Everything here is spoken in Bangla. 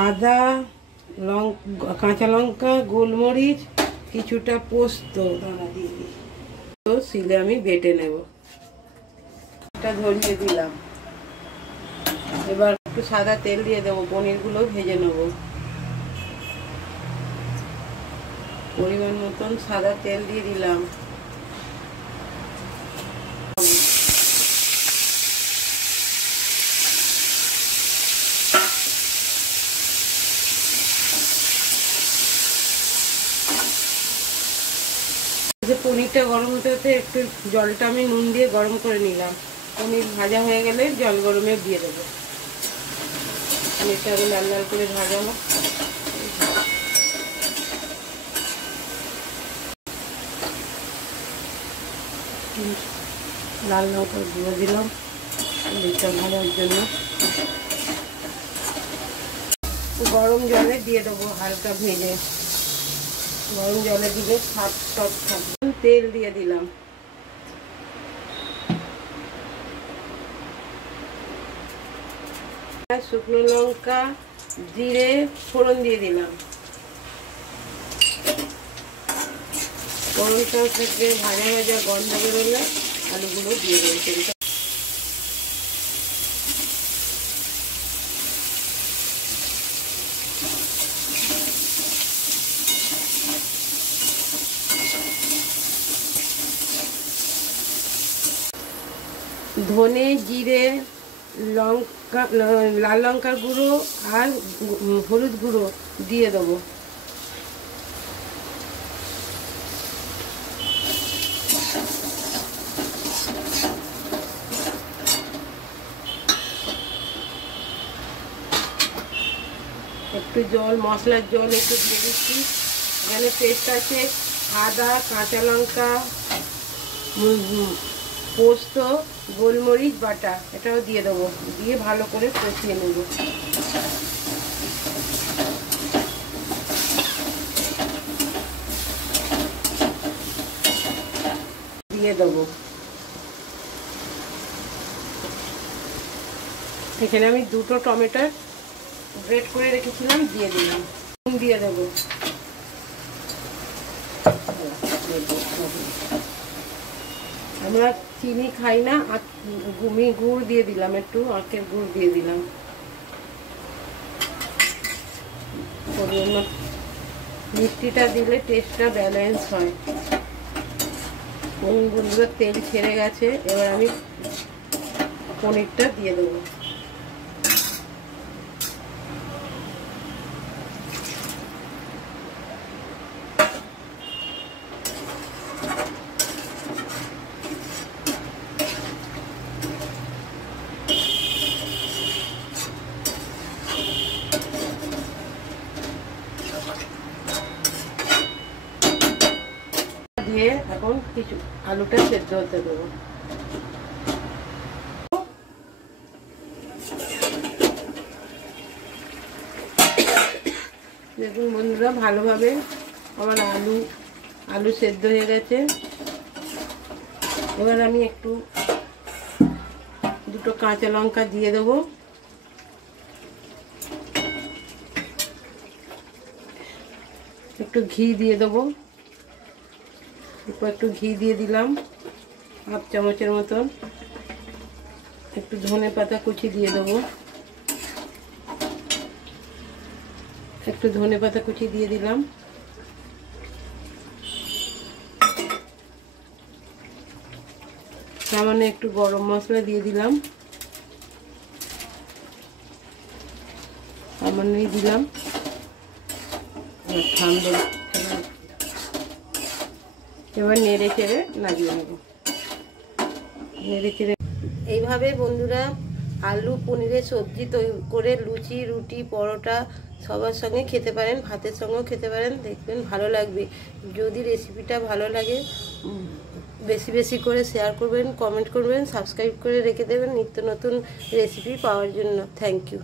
আদা, কাঁচা লঙ্কা, গোলমরিচ, কিছুটা পোস্ত দানা দিয়ে দিই। তো শিলে আমি বেটে নেব। এটা ধরিয়ে দিলাম। এবার একটু সাদা তেল দিয়ে দেবো, পনিরগুলো ভেজে নেব। পরিমাণ মতন সাদা তেল দিয়ে দিলাম। পনিরটা গরম হতে হতে একটু জলটা আমি নুন দিয়ে গরম করে নিলাম। পনির ভাজা হয়ে গেলে জল গরমে দিয়ে দেবো। পনিরটা আগে লাল লাল করে ভাজাবো। লাল লঙ্কা দিয়ে দিলাম পনিরটা ভাজার জন্য। গরম জলে দিয়ে দেবো হালকা ভেজে। গরম জলে দিলে স্বাদ সব থাকবে। তেল দিয়ে দিলাম। শুকনো লঙ্কা, জিরে ফোড়ন দিয়ে দিলাম। ফোড়নটা থেকে ভাজা ভাজা গন্ধ বেরোলে আলুগুলো দিয়ে দেবো। ধনে, জিরে, লঙ্কা, লাল লঙ্কার গুঁড়ো আর হলুদ গুঁড়ো দিয়ে দেবো। একটু জল, মশলার জল একটু দিয়ে দিচ্ছি। এখানে পেস্ট আছে আদা, কাঁচা লঙ্কা, পোস্ত, গোলমরিচ বাটা, এটাও দিয়ে দেবো। দিয়ে ভালো করে কষিয়ে নেব। দিয়ে দেবো। এখানে আমি দুটো টমেটো গ্রেট করে রেখেছিলাম, দিয়ে দিলাম। দিয়ে দেবো। আমরা চিনি খাই না, গুড় দিয়ে দিলাম, একটু আখের গুড় দিয়ে দিলাম। মিষ্টিটা দিলে টেস্টটা ব্যালেন্স হয়। বন্ধুরা তেল ছেড়ে গেছে, এবার আমি পনিরটা দিয়ে দেবো। দিয়ে এখন কিছু আলুটা সেদ্ধ হতে দেবো। দেখুন বন্ধুরা, ভালোভাবে আমার আলু সেদ্ধ হয়ে গেছে। এবার আমি দুটো কাঁচা লঙ্কা দিয়ে দেবো। একটু ঘি দিয়ে দেবো। একটু ঘি দিয়ে দিলাম, হাফ চামচের মতন। একটু ধনে পাতা কুচি দিয়ে দেবো। একটু ধনে পাতা কুচি দিয়ে দিলাম। সামান্য একটু গরম মশলা দিয়ে দিলাম। সামান্যই দিলাম। ঠান্ডা এবার নেড়ে চেড়ে লাগিয়ে নেব। নেড়ে চেড়ে এইভাবে বন্ধুরা আলু পনিরের সবজি তৈরি করে লুচি, রুটি, পরোটা সবার সঙ্গে খেতে পারেন, ভাতের সঙ্গেও খেতে পারেন। দেখবেন ভালো লাগবে। যদি রেসিপিটা ভালো লাগে বেশি বেশি করে শেয়ার করবেন, কমেন্ট করবেন, সাবস্ক্রাইব করে রেখে দেবেন নিত্য নতুন রেসিপি পাওয়ার জন্য। Thank you.